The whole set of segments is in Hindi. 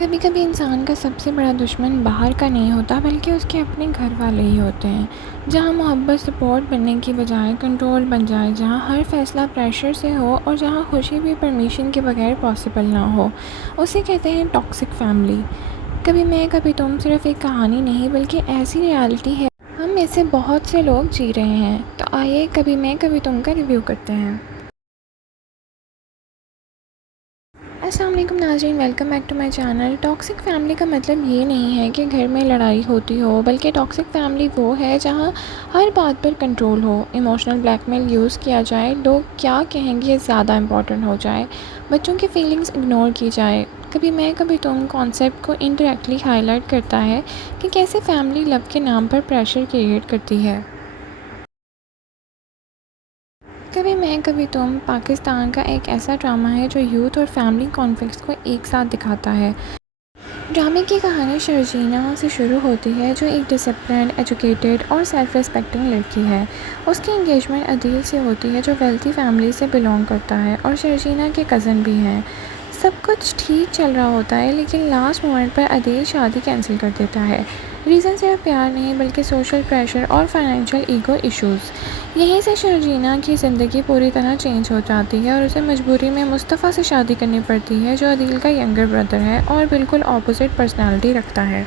कभी कभी इंसान का सबसे बड़ा दुश्मन बाहर का नहीं होता बल्कि उसके अपने घर वाले ही होते हैं। जहाँ मोहब्बत सपोर्ट बनने की बजाय कंट्रोल बन जाए, जहाँ हर फैसला प्रेशर से हो और जहाँ खुशी भी परमिशन के बगैर पॉसिबल ना हो, उसे कहते हैं टॉक्सिक फैमिली। कभी मैं कभी तुम सिर्फ एक कहानी नहीं बल्कि ऐसी रियलिटी है हम में से बहुत से लोग जी रहे हैं। तो आइए कभी मैं कभी तुम का रिव्यू करते हैं। अस्सलाम वालेकुम नाज़रीन, welcome back to my channel. Toxic family का मतलब ये नहीं है कि घर में लड़ाई होती हो, बल्कि टॉक्सिक फैमिली वो है जहाँ हर बात पर कंट्रोल हो, इमोशनल ब्लैकमेल यूज़ किया जाए, लोग क्या कहेंगे ये ज़्यादा इंपॉर्टेंट हो जाए, बच्चों की फीलिंग्स इग्नोर की जाए। कभी मैं कभी तुम कॉन्सेप्ट को इनडायरेक्टली हाईलाइट करता है कि कैसे फैमिली लव के नाम पर प्रेशर क्रिएट करती है। कभी मैं कभी तुम पाकिस्तान का एक ऐसा ड्रामा है जो यूथ और फैमिली कॉन्फ्लिक्ट्स को एक साथ दिखाता है। ड्रामे की कहानी शर्जीना से शुरू होती है, जो एक डिसिप्लिन्ड, एजुकेटेड और सेल्फ रिस्पेक्टिंग लड़की है। उसकी एंगेजमेंट अदील से होती है, जो वेल्थी फैमिली से बिलोंग करता है और शर्जीना के कज़न भी हैं। सब कुछ ठीक चल रहा होता है, लेकिन लास्ट मोमेंट पर अदील शादी कैंसिल कर देता है। रीज़न सिर्फ प्यार नहीं बल्कि सोशल प्रेशर और फाइनेंशियल ईगो इश्यूज़। यहीं से शर्जीना की ज़िंदगी पूरी तरह चेंज हो जाती है और उसे मजबूरी में मुस्तफ़ा से शादी करनी पड़ती है, जो अदील का यंगर ब्रदर है और बिल्कुल ऑपोजिट पर्सनालिटी रखता है।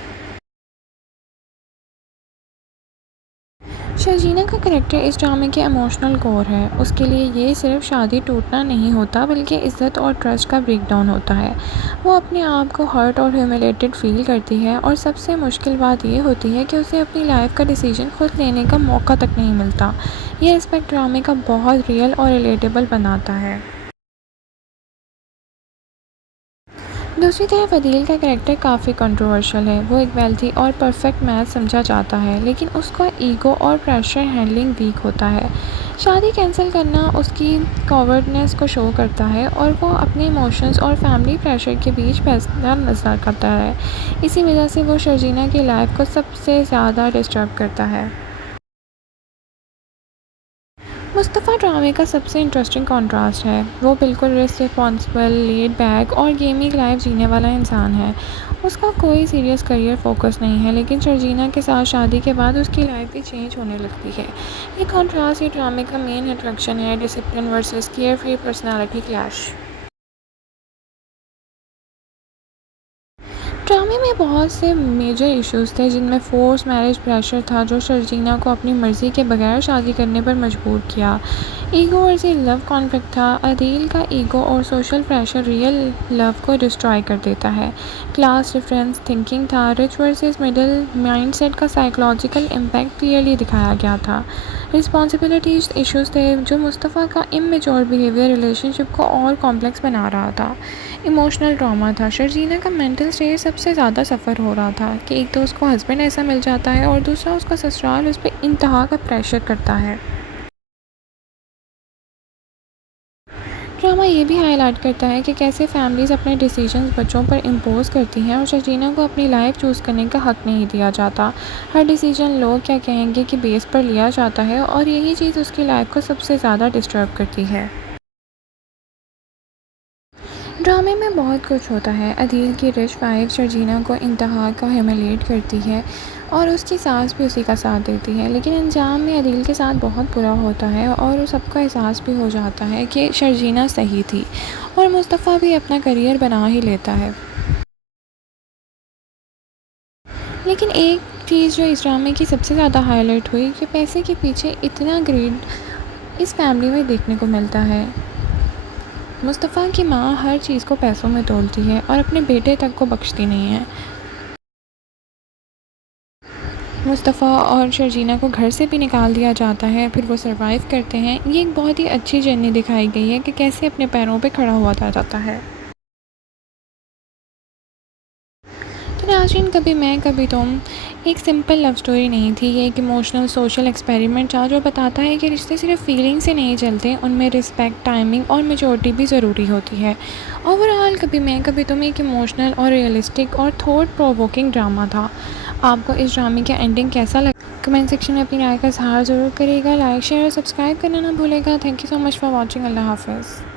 शर्जीना का करैक्टर इस ड्रामे के इमोशनल कोर है। उसके लिए ये सिर्फ शादी टूटना नहीं होता बल्कि इज़्ज़त और ट्रस्ट का ब्रेकडाउन होता है। वो अपने आप को हर्ट और ह्यूमिलेटेड फील करती है और सबसे मुश्किल बात ये होती है कि उसे अपनी लाइफ का डिसीजन खुद लेने का मौका तक नहीं मिलता। ये एस्पेक्ट ड्रामे का बहुत रियल और रिलेटेबल बनाता है। दूसरी तरफ अदील का कैरेक्टर काफ़ी कंट्रोवर्शियल है। वो एक वेल्थी और परफेक्ट मैच समझा जाता है, लेकिन उसका ईगो और प्रेशर हैंडलिंग वीक होता है। शादी कैंसिल करना उसकी कॉवर्डनेस को शो करता है और वो अपने इमोशंस और फैमिली प्रेशर के बीच फैसला नजर करता है। इसी वजह से वो शर्जीना की लाइफ को सबसे ज़्यादा डिस्टर्ब करता है। मुस्तफ़ा ड्रामे का सबसे इंटरेस्टिंग कॉन्ट्रास्ट है। वो बिल्कुल रिस्पॉन्सिबल, लेड बैक और गेमिंग लाइफ जीने वाला इंसान है। उसका कोई सीरियस करियर फोकस नहीं है, लेकिन शर्जीना के साथ शादी के बाद उसकी लाइफ भी चेंज होने लगती है। ये कॉन्ट्रास्ट ये ड्रामे का मेन अट्रैक्शन है, discipline versus care free personality clash. ड्रामे में बहुत से मेजर इश्यूज़ थे, जिनमें फोर्स मैरिज प्रेशर था जो शर्जीना को अपनी मर्ज़ी के बगैर शादी करने पर मजबूर किया। ईगो वर्सेस लव कॉन्फ्लिक्ट था। अदील का ईगो और सोशल प्रेशर रियल लव को डिस्ट्रॉय कर देता है। क्लास डिफरेंस थिंकिंग था। रिच वर्सेस मिडिल माइंडसेट का साइकोलॉजिकल इम्पैक्ट क्लियरली दिखाया गया था। रिस्पॉन्सिबिलिटीज इश्यूज़ थे, जो मुस्तफ़ा का इमेच्योर बिहेवियर रिलेशनशिप को और कॉम्प्लेक्स बना रहा था। इमोशनल ट्रॉमा था। शर्जीना का मेंटल स्टेट सबसे ज़्यादा सफ़र हो रहा था कि एक तो उसको हस्बैंड ऐसा मिल जाता है और दूसरा उसका ससुराल उस पर इंतहा का प्रेशर करता है। ड्रामा ये भी हाईलाइट करता है कि कैसे फैमिलीज़ अपने डिसीजंस बच्चों पर इम्पोज करती हैं और शर्जीना को अपनी लाइफ चूज़ करने का हक नहीं दिया जाता। हर डिसीजन लोग क्या कहेंगे कि बेस पर लिया जाता है और यही चीज़ उसकी लाइफ को सबसे ज़्यादा डिस्टर्ब करती है। ड्रामे में बहुत कुछ होता है। अदील की रिच वाइफ शर्जीना को इंतहा का ह्यूमिलेट करती है और उसकी सास भी उसी का साथ देती है, लेकिन अंजाम में अदील के साथ बहुत बुरा होता है और सबको एहसास भी हो जाता है कि शर्जीना सही थी और मुस्तफ़ा भी अपना करियर बना ही लेता है। लेकिन एक चीज़ जो इस ड्रामे की सबसे ज़्यादा हाईलाइट हुई कि पैसे के पीछे इतना ग्रीड इस फैमिली में देखने को मिलता है। मुस्तफ़ा की माँ हर चीज़ को पैसों में तोलती है और अपने बेटे तक को बख्शती नहीं है। मुस्तफ़ा और शर्जीना को घर से भी निकाल दिया जाता है, फिर वो सर्वाइव करते हैं। ये एक बहुत ही अच्छी जर्नी दिखाई गई है कि कैसे अपने पैरों पे खड़ा हुआ था जाता है। तो नाज़रीन, कभी मैं कभी तुम एक सिंपल लव स्टोरी नहीं थी। ये एक इमोशनल सोशल एक्सपेरिमेंट था जो बताता है कि रिश्ते सिर्फ फीलिंग से नहीं चलते, उनमें रिस्पेक्ट, टाइमिंग और मैच्योरिटी भी ज़रूरी होती है। ओवरऑल कभी मैं कभी तुम एक इमोशनल और रियलिस्टिक और थॉट प्रोवोकिंग ड्रामा था। आपको इस ड्रामे का एंडिंग कैसा लगा? कमेंट सेक्शन में अपनी राय का इजहार ज़रूर करिएगा। लाइक, शेयर और सब्सक्राइब करना ना भूलेगा। Thank you so much for watching. अल्लाह हाफ़िज़।